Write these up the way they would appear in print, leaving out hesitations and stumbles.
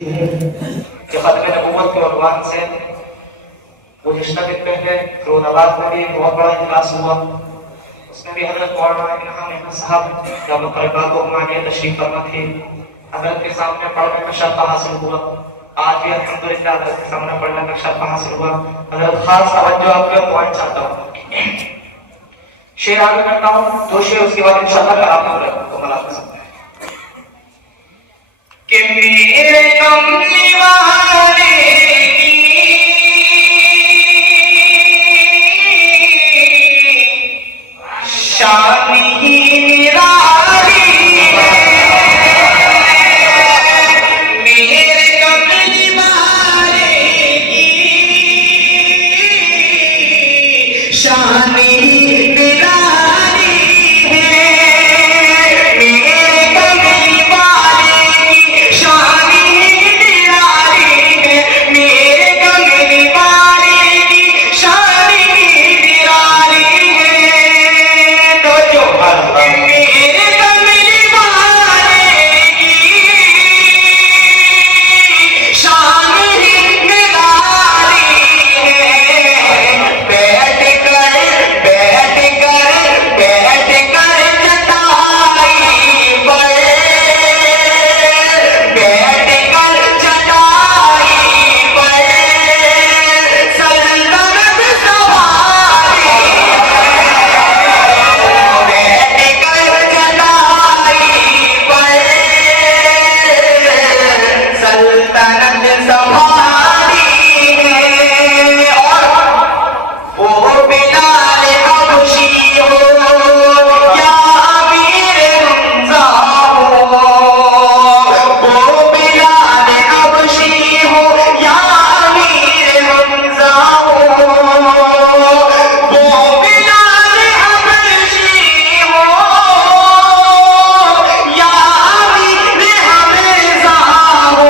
कि खत्म नबूवत के उन्वान से गुज़िश्ता दिन पहले फिरोजाबाद में भी बहुत बड़ा इजलास हुआ। उसमें भी हज़रत मौलाना इनाम अहमद साहब जब बरकातुहुम आगे तशरीफ फरमा थे, हज़रत के सामने पढ़ने का शर्फ हासिल हुआ। आज भी अल्हम्दुलिल्लाह हज़रत के सामने पढ़ने का शर्फ हासिल हुआ। हज़रत खास तवज्जो आपके पॉइंट चाहता हूँ, शेर आगे करता हूँ, दो शेर उसके बाद इंशाअल्लाह कलाम हो रहा है कि मेरे कमली वाले शान ही निराली है। मेरे कमली वाले की शान ही निराली है। मेरे कमली वाले की शान ही निराली है। मेरे कमली वाले की शान ही निराली है। तो जो मेरे कमली वाले की शान ही निराली है। बैठ कर चटाई पर, बैठ कर चटाई पर सल्तनत सवारी। बैठ कर चटाई पर सल्तनत सवारी है। और ओ बिलाल हबशी हो या अमीर हमजा हो, ओ बिलाल हबशी हो या अमीर हमजा हो, ओ बिलाल हबशी हो या अमीर हमजा हो,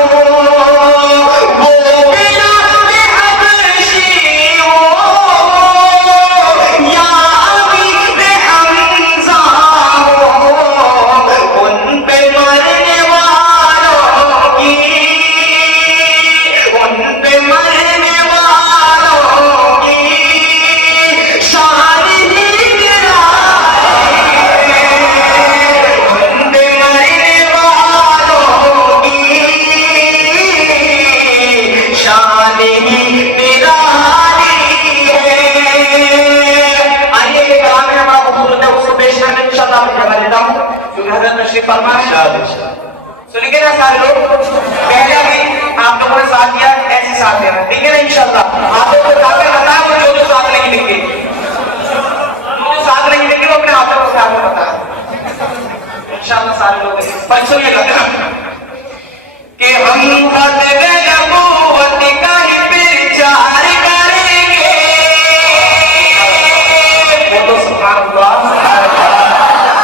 ओ बिलाल हबशी हो या अमीर हमजा हो। उन पे मरने वालों की, उन पे मरने वालों की शान ही निराली है। उन पे मरने वालों की शान ही निराली है। आइए कलाम है हमारा खूबसूरत है, उसको पेश करने में इंशाअल्लाह आपको जगह देता हूँ क्योंकि हज़रत तशरीफ फरमा है। सुनिए ना सारे लोग, पहले भी आप लोगों ने साथ दिया, ऐसे साथ देना, ठीक है ना इंशाअल्लाह। आप लोग को साथ में बताया, जो जो साथ नहीं देंगे, जो साथ नहीं देंगे वो अपने हाथों को साथ में बताया इंशाअल्लाह सारे लोग। पर सुनिएगा कि हम खत्म नबूवत का ही प्रचार करेंगे। बोलो सुभान अल्लाह।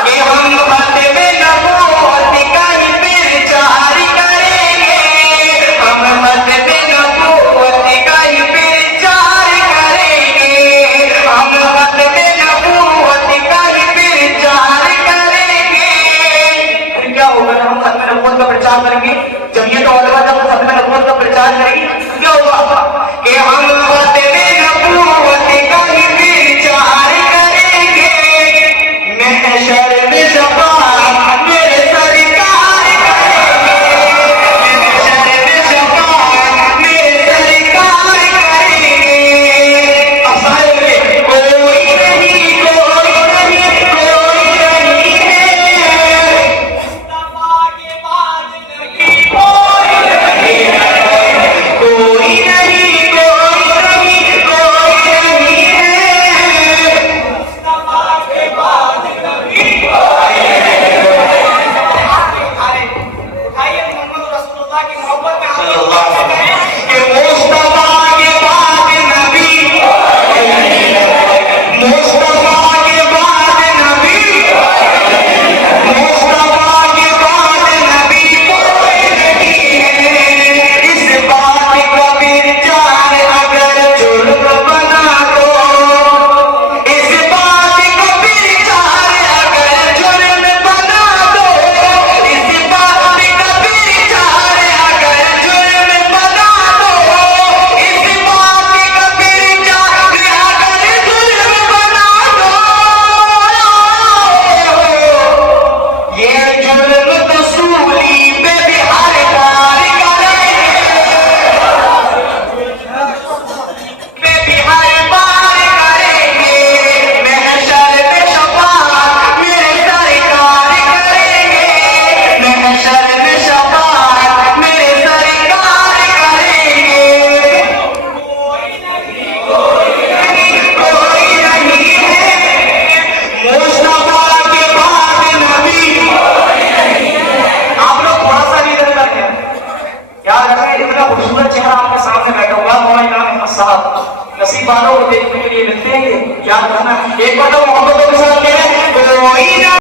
कि हम खत्म नबूवत का ही प्रचार करेंगे। हम खत्म नबूवत का ही प्रचार करेंगे। हम खत्म नबूवत का ही प्रचार करेंगे। फिर क्या होगा जब हम खत्म नबूवत का प्रचार करेंगे? जब ये तो औरत जब खत्म नबूवत का प्रचार करेगी क्या होगा? कि हम खत्म नबूवत का ही प्रचार करेंगे। महशर में शफाअत मेरे सरकार करेंगे। महशर में शफाअत मेरे सरकार करेंगे। अब सारे बोले कोई नहीं, कोई नहीं, कोई नहीं है। मुस्तफा के बाद नबी कोई नहीं है। कोई नहीं, कोई नहीं, कोई नहीं है। मुस्तफा के बाद नबी कोई नहीं है। उठाइए मोहम्मद रसूलुल्लाह की मोहब्बत में सल्लल्लाहु अलैहि वसल्लम कि मुस्तफा के बाद नबी कोई नहीं है। मुस्तफा के बाद नबी कोई नहीं है। मुस्तफा के बाद नबी कोई नहीं है। इस बात का प्रचार अगर जुर्म बना दो, इस बात का प्रचार अगर जुर्म बना दो, इस बात का प्रचार अगर जुर्म एक बार तो मोहब्बत के साथ कहें कोई ना